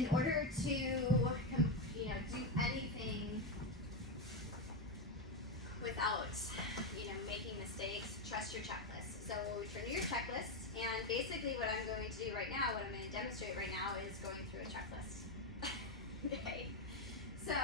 in order to, do anything without, making mistakes, trust your checklist. So turn to your checklist, and basically what I'm going to do right now, what I'm going to demonstrate right now is going through a checklist. Okay. So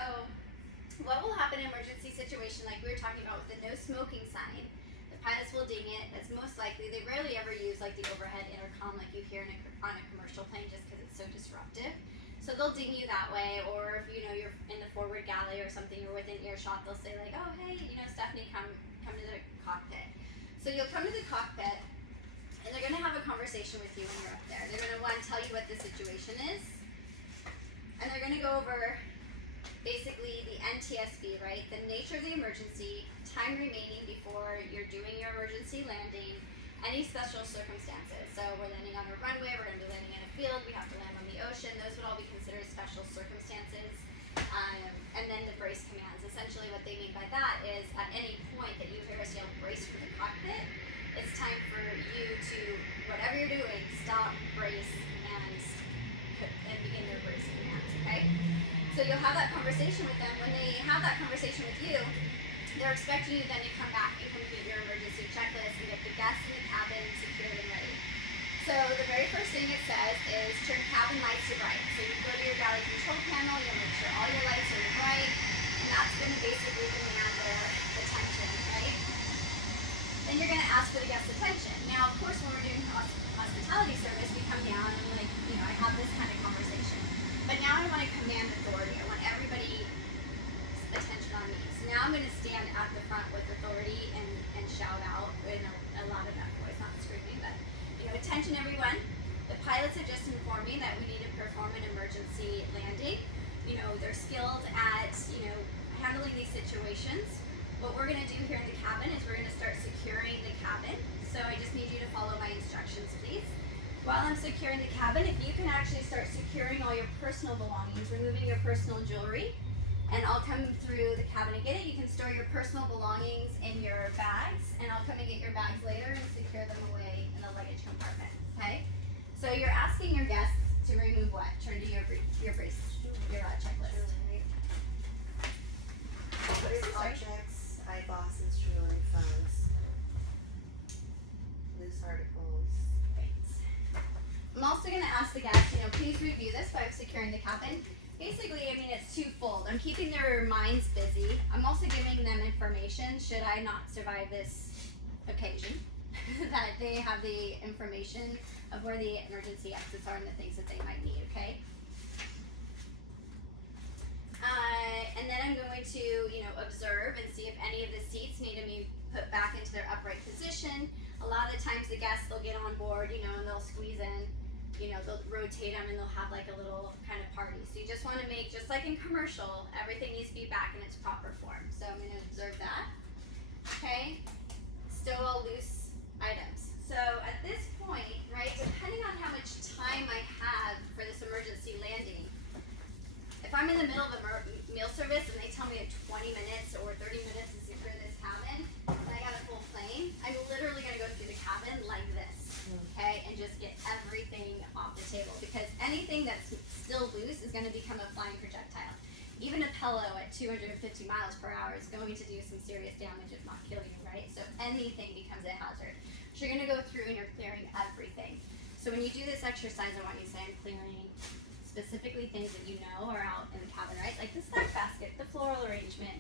what will happen in an emergency situation, like we were talking about with the no smoking sign, the pilots will ding it. That's most likely. They rarely ever use like the overhead intercom like you hear on a commercial plane just because it's so disruptive. So they'll ding you that way, or if you're in the forward galley or something, you're within earshot, they'll say like, oh hey, Stephanie, come to the cockpit. So you'll come to the cockpit, and they're gonna have a conversation with you when you're up there. They're gonna want to tell you what the situation is, and they're gonna go over basically the NTSB, right? The nature of the emergency, time remaining before you're doing your emergency landing, any special circumstances. So we're landing on a runway, we're going to be landing in a field, we have to land on the ocean. Those would all be considered special circumstances. And then the brace commands. Essentially what they mean by that is at any point that you hear us yell brace for the cockpit, it's time for you to, whatever you're doing, stop, brace, and begin their brace commands, okay? So you'll have that conversation with them. When they have that conversation with you, they're expecting you then to come back and complete your emergency checklist and get the guests in the cabin secured and ready. So the very first thing it says is turn cabin lights to bright. So you go to your galley control panel, you'll make sure all your lights are bright, and that's going to basically demand their attention, right? Then you're going to ask for the guest's attention. Now, of course, when we're doing hospitality service, we come down and I have this kind of conversation. But now I want to command authority. I want everybody's attention on me. So now I'm going to stand at the front with authority and shout out in a loud enough voice, not screaming, but attention everyone. The pilots have just informed me that we need to perform an emergency landing. They're skilled at handling these situations. What we're going to do here in the cabin is we're going to start securing the cabin. So I just need you to follow my instructions, please. While I'm securing the cabin, if you can actually start securing all your personal belongings, removing your personal jewelry, and I'll come through the cabin and get it. You can store your personal belongings in your bags, and I'll come and get your bags later and secure them away in the luggage compartment, okay? So you're asking your guests to remove what? Turn to your brace, your checklist. Put objects, eyeglasses, jewelry, phones, loose articles. I'm also going to ask the guests, please review this while I'm securing the cabin. Basically, it's twofold. I'm keeping their minds busy. I'm also giving them information, should I not survive this occasion, that they have the information of where the emergency exits are and the things that they might need, okay? And then I'm going to, observe and see if any of the seats need to be put back into their upright position. A lot of the times the guests, they'll get on board, and they'll squeeze in. They'll rotate them and they'll have like a little kind of party. So you just want to make, just like in commercial, everything needs to be back in its proper form. So I'm going to observe that. Okay, still all loose items. So at this point, right, depending on how much time I have for this emergency landing, if I'm in the middle of a meal service and they tell me I have 20 minutes or 30 minutes to secure this cabin, and I got a full plane, I'm literally going to go through the cabin like this. Okay, and just get everything off the table, because anything that's still loose is going to become a flying projectile. Even a pillow at 250 miles per hour is going to do some serious damage, if not kill you, right? So anything becomes a hazard. So you're going to go through and you're clearing everything. So when you do this exercise, I want you to say I'm clearing specifically things that you know are out in the cabin, right? Like the snack basket, the floral arrangement,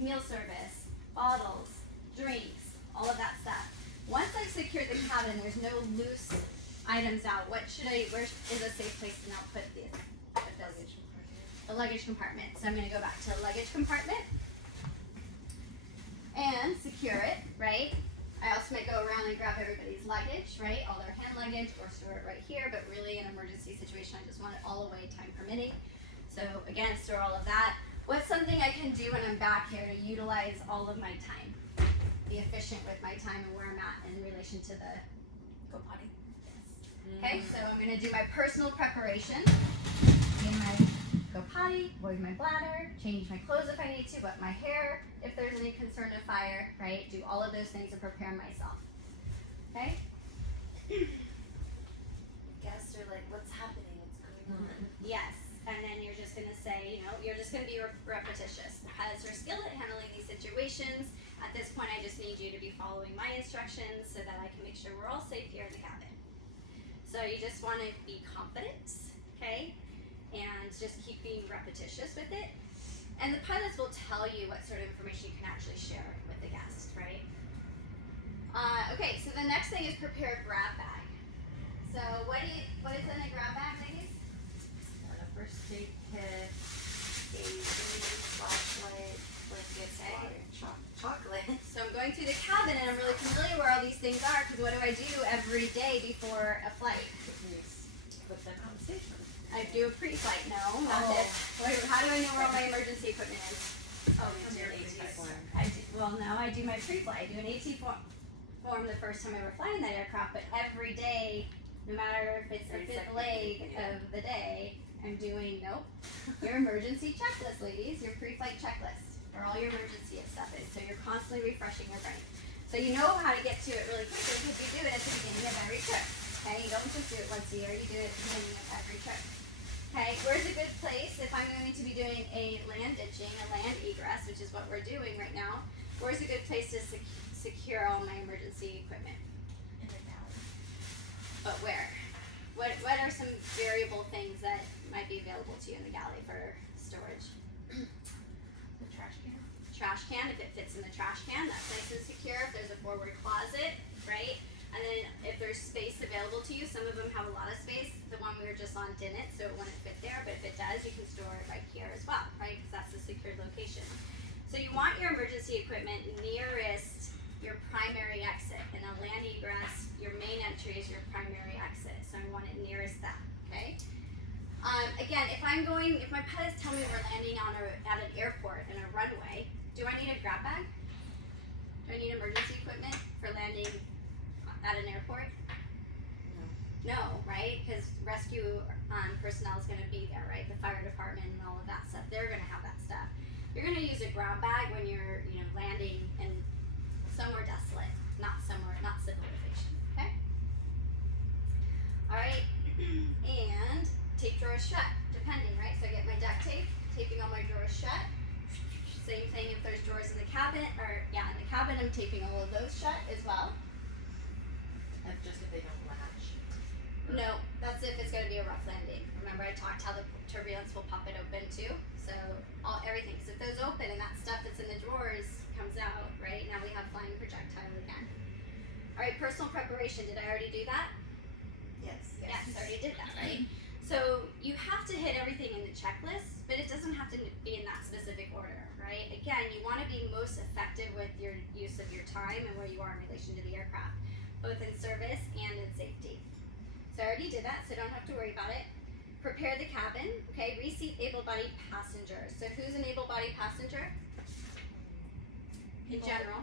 meal service, bottles, drinks, all of that stuff. Once I've secured the cabin, there's no loose items out. Where is a safe place to now put this? The luggage compartment. So I'm going to go back to the luggage compartment and secure it, right? I also might go around and grab everybody's luggage, right? All their hand luggage, or store it right here, but really in an emergency situation, I just want it all away, time permitting. So again, store all of that. What's something I can do when I'm back here to utilize all of my time? Be efficient with my time and where I'm at in relation to the go potty. Yes. Okay, so I'm going to do my personal preparation. In my go potty, void my bladder, change my clothes if I need to, wet my hair if there's any concern of fire, right? Do all of those things to prepare myself. Okay? Guests are like, what's happening? What's going on? Yes. going to be repetitious. The pilots are skilled at handling these situations. At this point, I just need you to be following my instructions so that I can make sure we're all safe here in the cabin. So you just want to be confident, okay? And just keep being repetitious with it. And the pilots will tell you what sort of information you can actually share with the guest, right? Okay, so the next thing is prepare a grab bag. So what is in a grab bag, ladies? A first aid kit, a green flashlight, blankets, water, chocolate. So I'm going through the cabin and I'm really familiar where all these things are because what do I do every day before a flight? Put them on station. I do a pre-flight. No, not this. Wait, how do I know where all my emergency equipment is? Oh, It's your AT form. I do my pre-flight. I do an AT form the first time I ever fly in that aircraft, but every day, no matter if it's the fifth leg of the day, I'm doing, your emergency checklist, ladies, your pre-flight checklist, where all your emergency stuff is. So you're constantly refreshing your brain. So you know how to get to it really quickly because you do it at the beginning of every trip. Okay, you don't just do it once a year, you do it at the beginning of every trip. Okay, where's a good place if I'm going to be doing a land ditching, a land egress, which is what we're doing right now, where's a good place to secure all my emergency equipment? In the galley. But where? What are some variable things that might be available to you in the galley for storage? The trash can. Trash can, if it fits in the trash can, that's nice and secure. If there's a forward closet, right? And then if there's space available to you, some of them have a lot of space. The one we were just on didn't, so it wouldn't fit there. But if it does, you can store it right here as well, right? Because that's a secured location. So you want your emergency equipment nearest your primary exit. In a land egress, your main entry is your primary exit. So I want it nearest that, okay? Again, if my pilots tell me we're landing at an airport in a runway, do I need a grab bag? Do I need emergency equipment for landing at an airport? No, right? Because rescue personnel is going to be there, right? The fire department and all of that stuff. They're going to have that stuff. You're going to use a grab bag when you're, landing in somewhere desolate, not civilization. Okay. All right. And tape drawers shut, depending, right? So I get my duct tape, taping all my drawers shut. Same thing if there's drawers in the cabin, in the cabin, I'm taping all of those shut as well. That's just if they don't latch. No, that's if it's going to be a rough landing. Remember I talked how the turbulence will pop it open too? So everything, because if those open and that stuff that's in the drawers comes out, right? Now we have flying projectile again. All right, personal preparation, did I already do that? Yes. Yes, I already did that, right? So you have to hit everything in the checklist, but it doesn't have to be in that specific order, right? Again, you want to be most effective with your use of your time and where you are in relation to the aircraft, both in service and in safety. So I already did that, so don't have to worry about it. Prepare the cabin, okay? Reseat able-bodied passengers. So who's an able-bodied passenger? In general.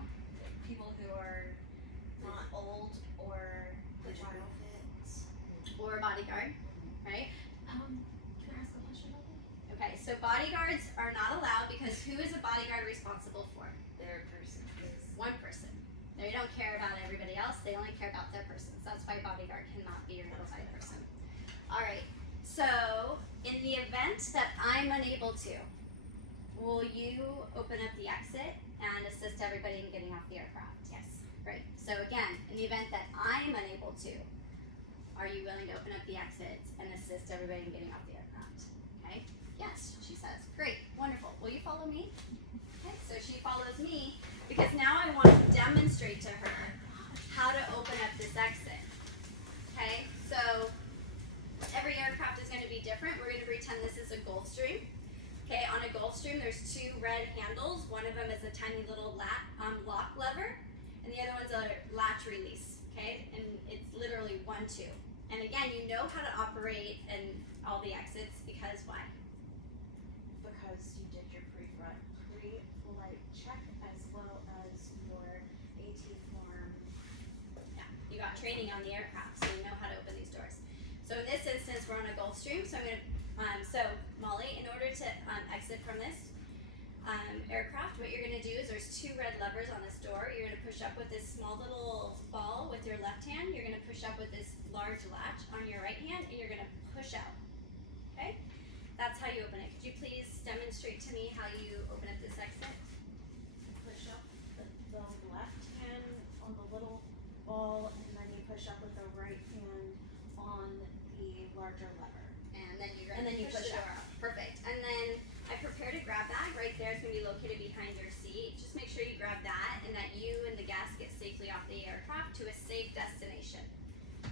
People who are not old or The child fits. Or a bodyguard, right? can I ask a question about that? Okay, so bodyguards are not allowed because who is a bodyguard responsible for? Their person is. One person. They don't care about everybody else, they only care about their person. So that's why a bodyguard cannot be your notified person. Alright, so in the event that I'm unable to, will you open up the exit and assist everybody in getting off the aircraft? Yes. Great. So again, in the event that I'm unable to, are you willing to open up the exits and assist everybody in getting off the aircraft? Okay? Yes, she says. Great. Wonderful. Will you follow me? Okay, so she follows me because now I want to demonstrate to her how to open up this exit. Okay? So every aircraft is going to be different. We're going to pretend this is a Gulfstream. Okay, on a Gulfstream, there's two red handles. One of them is a tiny little lock lever, and the other one's a latch release. Okay, and it's literally 1, 2. And again, you know how to operate and all the exits because why? Because you did your pre-flight check as well as your AT form. Yeah, you got training on the aircraft, so you know how to open these doors. So in this instance, we're on a Gulfstream, so I'm going to so Molly, in order to exit from this aircraft, what you're going to do is there's two red levers on this door. You're going to push up with this small little ball with your left hand. You're going to push up with this large latch on your right hand, and you're going to push out. Okay? That's how you open it. Could you please demonstrate to ball, and then you push up with the right hand on the larger lever. And then you push push the it door out. Perfect. And then I prepared a grab bag right there. It's going to be located behind your seat. Just make sure you grab that and that you and the guests get safely off the aircraft to a safe destination.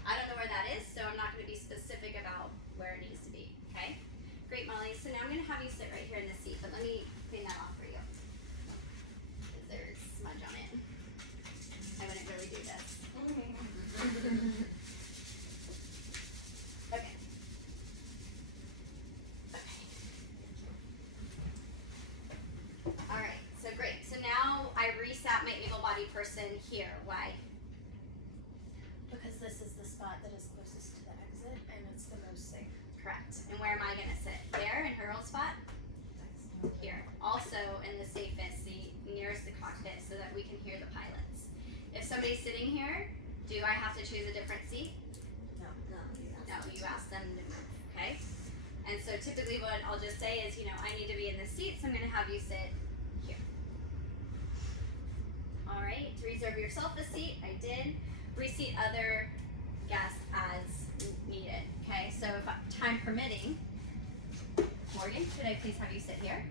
I don't know where that is, so I'm not going to be specific about where it needs to be. Okay? Great, Molly. So now I'm going to have you sit right here in the seat, but let me clean that off for you. Because there's smudge on it. I wouldn't really do this. Okay. Alright, so great. So now I resat my able-bodied person here. Why? Because this is the spot that is closest to the exit, and it's the most safe. Correct. And where am I going to sit? There, in her old spot? Here. Also in the safest seat, nearest the cockpit, so that we can hear the pilots. If somebody's sitting here, do I have to choose a different seat? No. No, you ask them to move, okay? And so typically what I'll just say is, I need to be in this seat, so I'm going to have you sit here. Alright, to reserve yourself a seat, I did. Reseat other guests as needed, okay? So if time permitting, Morgan, could I please have you sit here?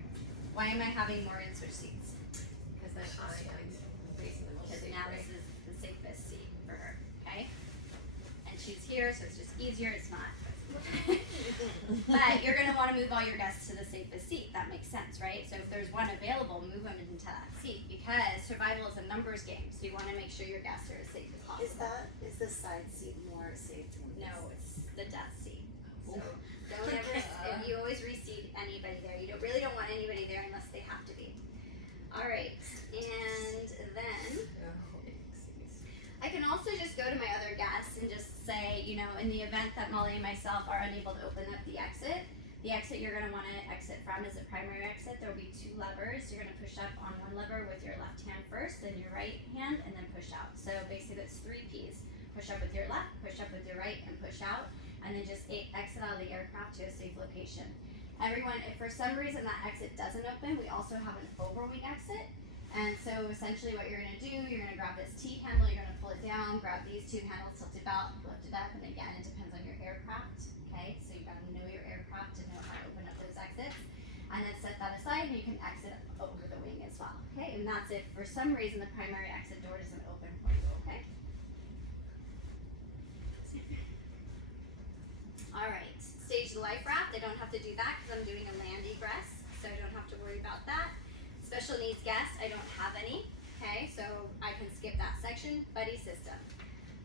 Why am I having Morgan switch seats? Because then I am facing the most Because safe, now right? this is the safest seat for her, okay? And she's here, so it's just easier, it's not. But you're gonna wanna move all your guests to the safest seat, that makes sense, right? So if there's one available, move them into that seat, because survival is a numbers game, so you wanna make sure your guests are as safe as possible. Is the side seat more safe than No, it's the death seat. So Oof. don't ever, if you always reseat anybody there. You really don't want anybody there unless they have to be. Alright, and then I can also just go to my other guests and just say, in the event that Molly and myself are unable to open up the exit you're going to want to exit from is a primary exit. There will be 2 levers. You're going to push up on one lever with your left hand first, then your right hand, and then push out. So basically that's 3 P's. Push up with your left, push up with your right, and push out. And then just exit out of the aircraft to a safe location. Everyone, if for some reason that exit doesn't open, we also have an overwing exit. And so essentially what you're going to do, you're going to grab this T handle, you're going to pull it down, grab these 2 handles, tilt it out, lift it up, and again, it depends on your aircraft. Okay, so you've got to know your aircraft to know how to open up those exits. And then set that aside, and you can exit over the wing as well. Okay, and that's if for some reason the primary exit door doesn't open for you, okay? Alright, stage the life raft. I don't have to do that because I'm doing a land egress, so I don't have to worry about that. Special needs guests, I don't have any, okay, so I can skip that section. Buddy system.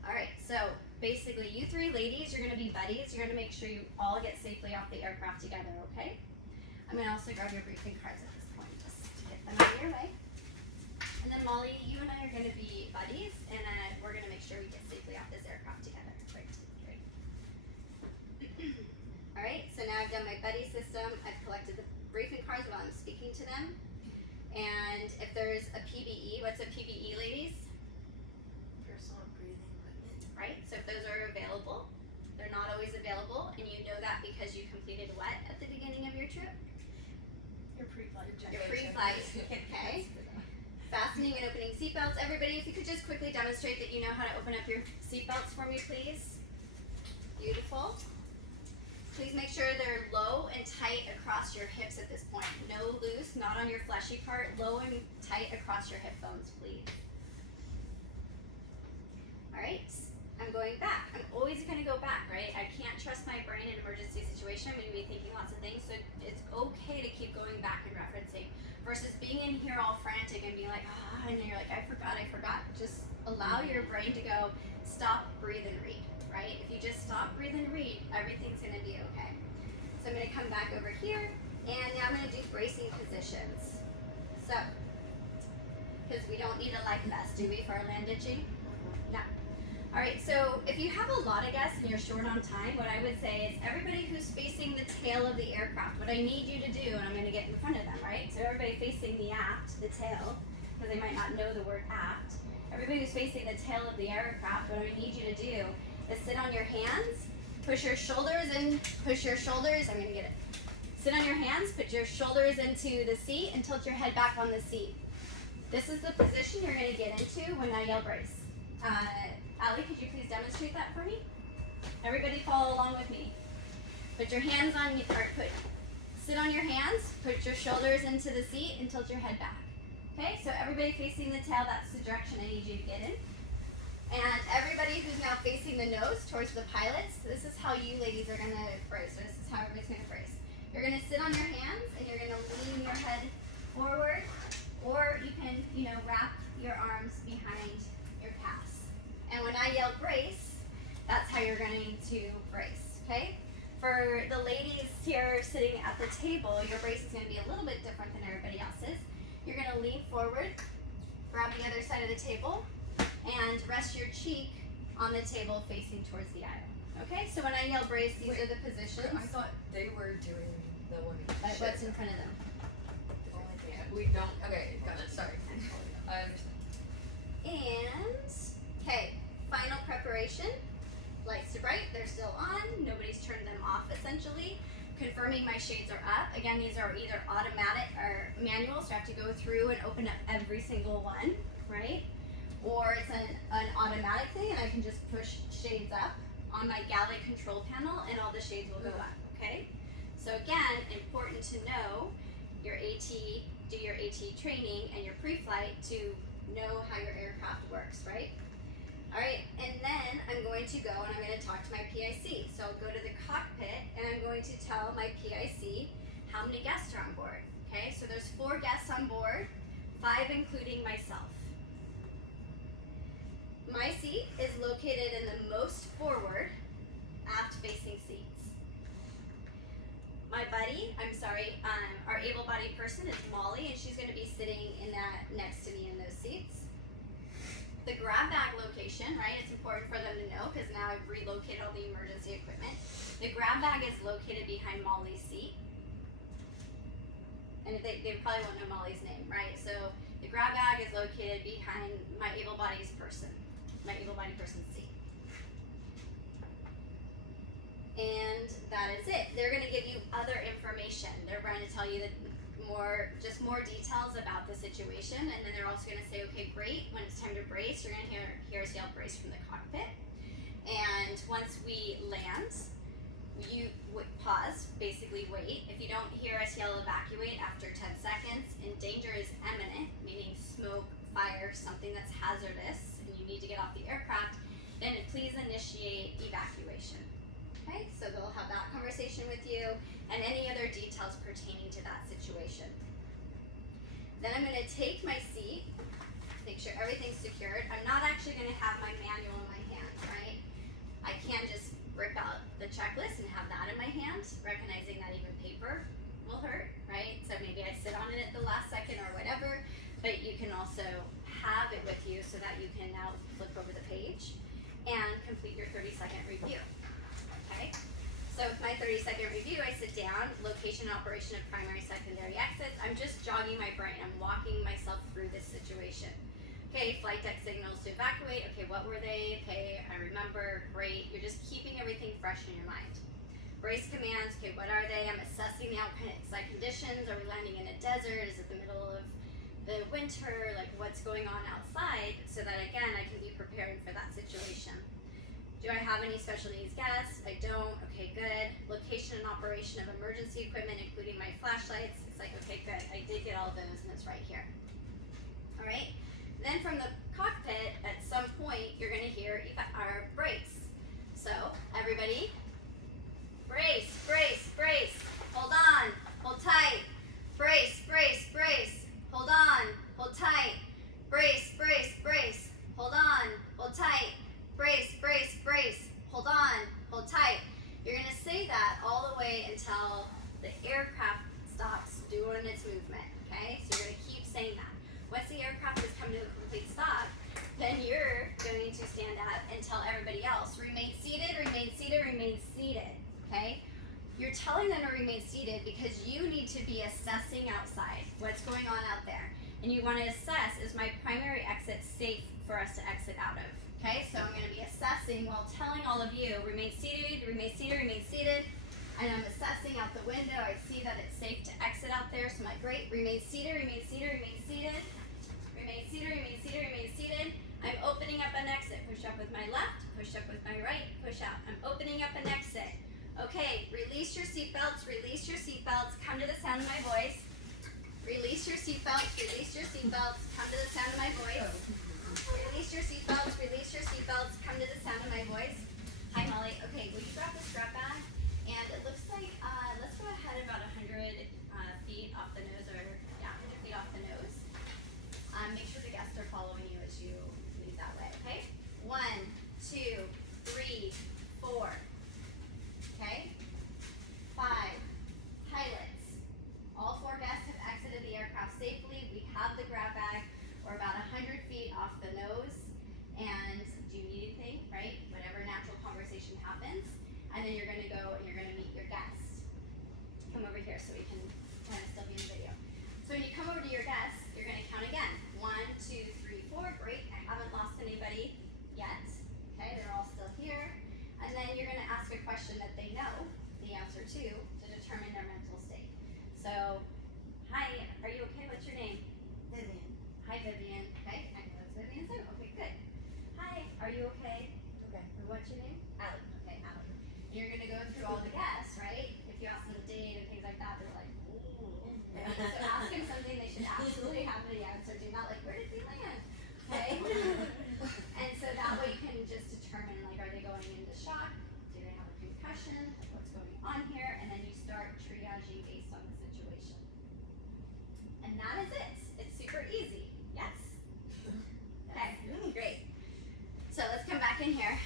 Alright, so basically you 3 ladies, you're going to be buddies. You're going to make sure you all get safely off the aircraft together, okay? I'm going to also grab your briefing cards at this point just to get them out of your way. And then Molly, you and I are going to be buddies, and we're going to make sure we get safely off this aircraft together. Great. Alright, so now I've done my buddy system. I've collected the briefing cards while I'm speaking to them. And if there's a PBE, what's a PBE, ladies? Personal breathing equipment. Right? So if those are available, they're not always available, and you know that because you completed what at the beginning of your trip? Your pre-flight Your pre-flight, okay. Fastening and opening seatbelts. Everybody, if you could just quickly demonstrate that you know how to open up your seatbelts for me, please. Beautiful. Please make sure they're low and tight across your hips at this point. No loose, not on your fleshy part. Low and tight across your hip bones, please. Alright, I'm going back. I'm always going to go back, right? I can't trust my brain in an emergency situation. I'm going to be thinking lots of things, so it's okay to keep going back and referencing versus being in here all frantic and being like, and you're like, I forgot. Just allow your brain to go, stop, breathe, and read. Right? If you just stop, breathe, and read, everything's going to be okay. So I'm going to come back over here, and now I'm going to do bracing positions. So, because we don't need a life vest, do we, for our land ditching? No. Alright, so if you have a lot of guests and you're short on time, what I would say is everybody who's facing the tail of the aircraft, what I need you to do, and I'm going to get in front of them, right? So everybody facing the aft, the tail, because they might not know the word aft. Everybody who's facing the tail of the aircraft, what I need you to do is sit on your hands, push your shoulders in, I'm going to get it. Sit on your hands, put your shoulders into the seat, and tilt your head back on the seat. This is the position you're going to get into when I yell brace. Allie, could you please demonstrate that for me? Everybody follow along with me. Put your hands on, sit on your hands, put your shoulders into the seat and tilt your head back. Okay, so everybody facing the tail, that's the direction I need you to get in. And everybody who's now facing the nose towards the pilots, this is how you ladies are gonna brace. So this is how everybody's gonna brace. You're gonna sit on your hands and you're gonna lean your head forward, or you can, wrap your arms behind your calves. And when I yell brace, that's how you're going to brace, okay? For the ladies here sitting at the table, your brace is gonna be a little bit different than everybody else's. You're gonna lean forward, grab the other side of the table, and rest your cheek on the table facing towards the aisle. Okay, so when I yell brace, these are the positions. I thought they were doing the one. Like what's in front of them. We don't. Okay, got it. Sorry. I understand. And, okay, final preparation. Lights to bright, they're still on. Nobody's turned them off essentially. Confirming my shades are up. Again, these are either automatic or manual, so I have to go through and open up every single one, right? Or it's an automatic thing and I can just push shades up on my galley control panel and all the shades will go up, okay? So again, important to know your AT, do your AT training and your pre-flight to know how your aircraft works, right? All right, and then I'm going to go and I'm going to talk to my PIC. So I'll go to the cockpit and I'm going to tell my PIC how many guests are on board, okay? So there's 4 guests on board, 5 including myself. My seat is located in the most forward, aft-facing seats. My buddy, our able-bodied person is Molly, and she's going to be sitting in that next to me in those seats. The grab bag location, right? It's important for them to know because now I've relocated all the emergency equipment. The grab bag is located behind Molly's seat, and they probably won't know Molly's name, right? So the grab bag is located behind my able-bodied person's seat. And that is it. They're going to give you other information. They're going to tell you more details about the situation, and then they're also going to say, okay, great, when it's time to brace, you're going to hear us yell brace from the cockpit. And once we land, you pause, basically wait. If you don't hear us yell evacuate after 10 seconds, and danger is imminent, meaning smoke, fire, something that's hazardous, and you need to get off the aircraft, then please initiate evacuation. Okay, so they'll have that conversation with you and any other details pertaining to that situation. Then I'm going to take my seat, make sure everything's secured. I'm not actually going to have my manual in my hand, right? I can just rip out the checklist and have that in my hand, recognizing that even paper will hurt, right? So maybe I sit on it at the last second or whatever, but you can also have it with you so that you can now flip over the page and complete your 30-second review. Okay, so with my 30-second review, I sit down, location and operation of primary, secondary exits. I'm just jogging my brain. I'm walking myself through this situation. Okay, flight deck signals to evacuate. Okay, what were they? Okay, I remember. Great. You're just keeping everything fresh in your mind. Brace commands. Okay, what are they? I'm assessing the outside conditions. Are we landing in a desert? Is it the middle of the winter? Like, what's going on outside? So that, again, I can be preparing for that situation. Do I have any special needs guests? I don't. Okay, good. Location and operation of emergency equipment, including my flashlights. It's like, okay, good. I did get all those, and it's right here. All right. Then from the cockpit, at some point, you're going to hear our brace. So everybody, brace, brace, brace. Hold on. Hold tight. Brace, brace, brace. Hold on. Hold tight. Brace, brace, brace. Hold on. Hold tight. Brace, brace, brace, hold on, hold tight. You're going to say that all the way until the aircraft stops doing its movement, okay? So you're going to keep saying that. Once the aircraft has come to a complete stop, then you're going to stand up and tell everybody else, remain seated, remain seated, remain seated, okay? You're telling them to remain seated because you need to be assessing outside what's going on out there. And you want to assess, is my primary exit safe for us to exit out of? Okay, so I'm going to be assessing while telling all of you, remain seated, remain seated, remain seated. And I'm assessing out the window. I see that it's safe to exit out there. So I'm like, great, remain seated, remain seated, remain seated. Remain seated, remain seated, remain seated. I'm opening up an exit. Push up with my left, push up with my right, push out. I'm opening up an exit. Okay, release your seatbelts, release your seatbelts, come to the sound of my voice. Release your seatbelts, release your seatbelts, come to the sound of my voice. Release your seatbelts, release your seatbelts, come to the sound of my voice. Hi Molly. Okay, will you grab the strap bag? And it looks like, let's go ahead about 100 feet off the nose, or yeah, 100 feet off the nose. Make sure the guests are following you as you leave that way, okay? 1, 2, 3, 4. Okay? 5. Pilots. All 4 guests have exited the aircraft safely. We have the grab bag. We're about 100 feet off the nose. And do you need anything, right? Whenever natural conversation happens. And then you're going to go and you're going to meet your guest. Come over here so we can kind of still be in the video. So when you come over to your guest, you're going to count again. 1, 2, 3, 4. Great. I haven't lost anybody yet. Okay, they're all still here. And then you're going to ask a question that they know the answer to determine their mental state. So, hi, are you okay? What's your name? Vivian. Hi, Vivian. Okay, I know that's Vivian's name. Okay, good. Hi, are you okay? Okay. What's your name? Allie. Okay, Allie. And you're going to go through all the guests, right? If you ask them to date and things like that, they're like, ooh. Right? So ask them something they should absolutely have the answer to, not like, where did he land? Okay? And so that way you can just determine, like, are they going into shock? Do they have a concussion? Like, what's going on here? And then you start triaging based on the situation. And that is it. It's super easy. Yes? Okay, great. So let's come back in here.